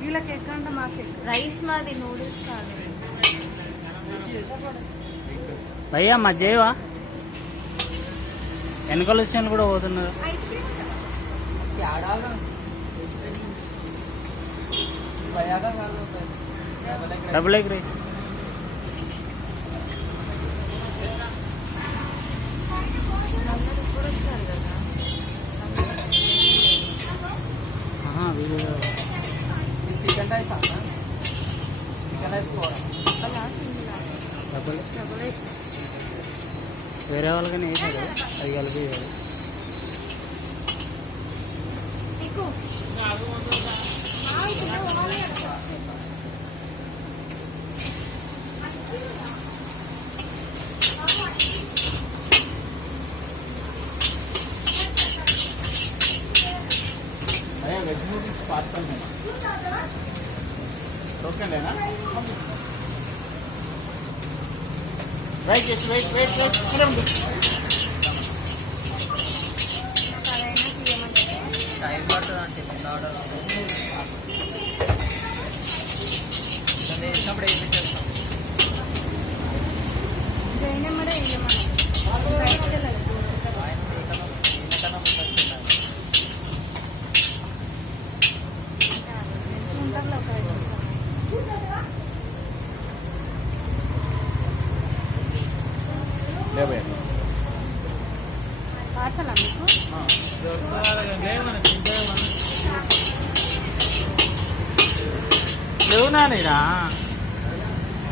వీళ్ళకి ఎక్కడ మాకు రైస్ మాది నూడిల్స్ కాదు భయ్యా మా జేవా వెనకాల వచ్చాను కూడా పోతున్నారు. Double egg rice chicken rice chicken rice వేరే వాళ్ళకనే వేసారు అది కలిపి వెజ్ నూడిల్స్ పార్సల్ ఓకేనా right wait wait wait time పడుతుంది అంటే ఆర్డర్ వేసినప్పుడు ఏం చేస్తాం పార్సల్ మీకు లేవునా నేనా